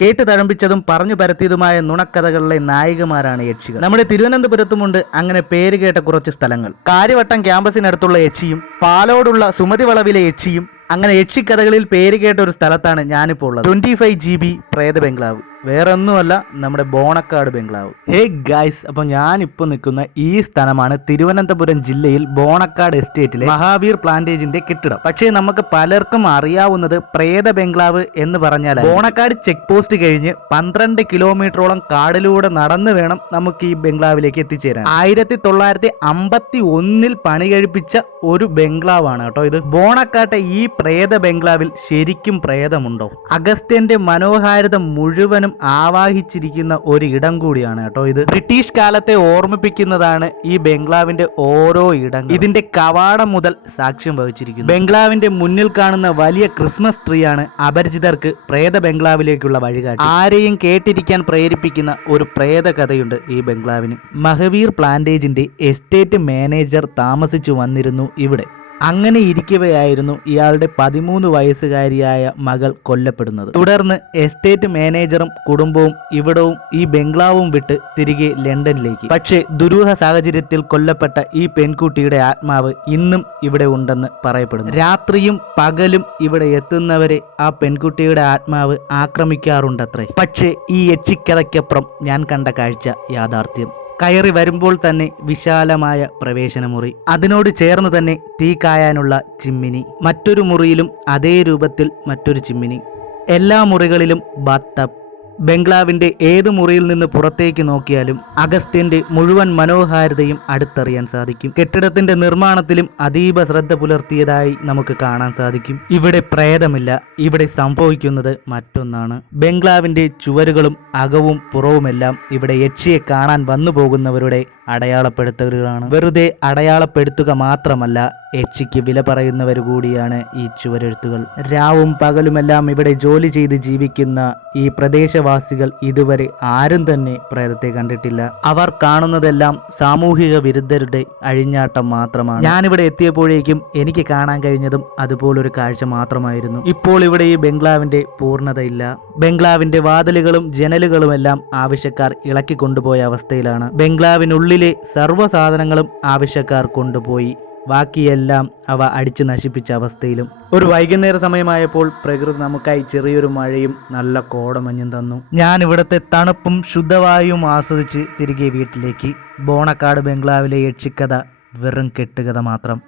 കേട്ട് തഴമ്പിച്ചതും പറഞ്ഞു പരത്തിയതുമായ നുണക്കഥകളിലെ നായികമാരാണ് യക്ഷികൾ. നമ്മുടെ തിരുവനന്തപുരത്തുമുണ്ട് അങ്ങനെ പേര് കേട്ട കുറച്ച് സ്ഥലങ്ങൾ. കാര്യവട്ടം ക്യാമ്പസിനടുത്തുള്ള യക്ഷിയും പാലോടുള്ള സുമതി വളവിലെ യക്ഷിയും അങ്ങനെ യക്ഷിക്കഥകളിൽ പേര് കേട്ട ഒരു സ്ഥലത്താണ് ഞാനിപ്പോൾ ഉള്ളത്. 25 GB പ്രേത ബംഗ്ലാവ്. വേറെ ഒന്നുമല്ല, നമ്മുടെ ബോണക്കാട് ബംഗ്ലാവ്. ഹേ ഗൈസ്, അപ്പോൾ ഞാനിപ്പോൾ നിൽക്കുന്ന ഈ സ്ഥലമാണ് തിരുവനന്തപുരം ജില്ലയിൽ ബോണക്കാട് എസ്റ്റേറ്റിലെ മഹാവീർ പ്ലാന്റേജിന്റെ കെട്ടിടം. പക്ഷേ നമുക്ക് പലർക്കും അറിയാവുന്നത് പ്രേത ബംഗ്ലാവ് എന്ന് പറഞ്ഞാൽ ബോണക്കാട് ചെക്ക് പോസ്റ്റ് കഴിഞ്ഞ് 12 കിലോമീറ്ററോളം കാടിലൂടെ നടന്നു വേണം നമുക്ക് ഈ ബംഗ്ലാവിലേക്ക് എത്തിച്ചേരാൻ. 1951 പണി കഴിപ്പിച്ച ഒരു ബംഗ്ലാവാണ് കേട്ടോ ഇത്. ബോണക്കാട്ടെ ഈ പ്രേത ബംഗ്ലാവിൽ ശരിക്കും പ്രേതമുണ്ടോ? അഗസ്ത്യന്റെ മനോഹാരിത മുഴുവനും ആവാഹിച്ചിരിക്കുന്ന ഒരു ഇടം കൂടിയാണ് കേട്ടോ ഇത്. ബ്രിട്ടീഷ് കാലത്തെ ഓർമ്മിപ്പിക്കുന്നതാണ് ഈ ബംഗ്ലാവിന്റെ ഓരോ ഇടം. ഇതിന്റെ കവാടം മുതൽ സാക്ഷ്യം വഹിച്ചിരിക്കുന്നു. ബംഗ്ലാവിന്റെ മുന്നിൽ കാണുന്ന വലിയ ക്രിസ്മസ് ട്രീ ആണ് അപരിചിതർക്ക് പ്രേത ബംഗ്ലാവിലേക്കുള്ള വഴികാട്ടി. ആരെയും കേട്ടിരിക്കാൻ പ്രേരിപ്പിക്കുന്ന ഒരു പ്രേത കഥയുണ്ട് ഈ ബംഗ്ലാവിന്. മഹാവീർ പ്ലാന്റേജിന്റെ എസ്റ്റേറ്റ് മാനേജർ താമസിച്ചു വന്നിരുന്നു ഇവിടെ. അങ്ങനെ ഇരിക്കവെയായിരുന്നു ഇയാളുടെ 13 വയസ്സുകാരിയായ മകൾ കൊല്ലപ്പെടുന്നത്. തുടർന്ന് എസ്റ്റേറ്റ് മാനേജറും കുടുംബവും ഇവിടവും ഈ ബംഗ്ലാവും വിട്ട് തിരികെ ലണ്ടനിലേക്ക്. പക്ഷേ ദുരൂഹ സാഹചര്യത്തിൽ കൊല്ലപ്പെട്ട ഈ പെൺകുട്ടിയുടെ ആത്മാവ് ഇന്നും ഇവിടെ ഉണ്ടെന്ന് പറയപ്പെടുന്നു. രാത്രിയും പകലും ഇവിടെ എത്തുന്നവരെ ആ പെൺകുട്ടിയുടെ ആത്മാവ് ആക്രമിക്കാറുണ്ടത്രേ. പക്ഷേ ഈ യക്ഷിക്കഥയ്ക്കപ്പുറം ഞാൻ കണ്ട കാഴ്ച യാഥാർത്ഥ്യം. കയറി വരുമ്പോൾ തന്നെ വിശാലമായ പ്രവേശനമുറി, അതിനോട് ചേർന്ന് തന്നെ തീ കായാനുള്ള ചിമ്മിനി, മറ്റൊരു മുറിയിലും അതേ രൂപത്തിൽ മറ്റൊരു ചിമ്മിനി, എല്ലാ മുറികളിലും ബാത്ത്. ബംഗ്ലാവിന്റെ ഏത് മുറിയിൽ നിന്ന് പുറത്തേക്ക് നോക്കിയാലും അഗസ്ത്യന്റെ മുഴുവൻ മനോഹാരിതയും അടുത്തറിയാൻ സാധിക്കും. കെട്ടിടത്തിന്റെ നിർമ്മാണത്തിലും അതീവ ശ്രദ്ധ പുലർത്തിയതായി നമുക്ക് കാണാൻ സാധിക്കും. ഇവിടെ പ്രേതമില്ല, ഇവിടെ സംഭവിക്കുന്നത് മറ്റൊന്നാണ്. ബംഗ്ലാവിന്റെ ചുവരുകളും അകവും പുറവുമെല്ലാം ഇവിടെ യക്ഷിയെ കാണാൻ വന്നു പോകുന്നവരുടെ അടയാളപ്പെടുത്തലുകളാണ്. വെറുതെ അടയാളപ്പെടുത്തുക മാത്രമല്ല, യക്ഷിക്ക് വില പറയുന്നവർ കൂടിയാണ് ഈ ചുവരെഴുത്തുകൾ. രാവും പകലുമെല്ലാം ഇവിടെ ജോലി ചെയ്ത് ജീവിക്കുന്ന ഈ പ്രദേശവാസികൾ ഇതുവരെ ആരും തന്നെ പ്രേതത്തെ കണ്ടിട്ടില്ല. അവർ കാണുന്നതെല്ലാം സാമൂഹിക വിരുദ്ധരുടെ അഴിഞ്ഞാട്ടം മാത്രമാണ്. ഞാനിവിടെ എത്തിയപ്പോഴേക്കും എനിക്ക് കാണാൻ കഴിഞ്ഞതും അതുപോലൊരു കാഴ്ച മാത്രമായിരുന്നു. ഇപ്പോൾ ഇവിടെ ഈ ബംഗ്ലാവിന്റെ പൂർണ്ണതയില്ല. ബംഗ്ലാവിന്റെ വാതിലുകളും ജനലുകളുമെല്ലാം ആവശ്യക്കാർ ഇളക്കി കൊണ്ടുപോയ അവസ്ഥയിലാണ്. ബംഗ്ലാവിനുള്ളിലെ സർവ്വ സാധനങ്ങളും ആവശ്യക്കാർ കൊണ്ടുപോയി. ബാക്കിയെല്ലാം അവ അടിച്ചു നശിപ്പിച്ച അവസ്ഥയിലും. ഒരു വൈകുന്നേര സമയമായപ്പോൾ പ്രകൃതി നമുക്കായി ചെറിയൊരു മഴയും നല്ല കോടമഞ്ഞും തന്നു. ഞാൻ ഇവിടുത്തെ തണുപ്പും ശുദ്ധവായുവും ആസ്വദിച്ച് തിരികെ വീട്ടിലേക്ക്. ബോണക്കാട് ബംഗ്ലാവിലെ യക്ഷിക്കഥ വെറും കെട്ടുകഥ മാത്രം.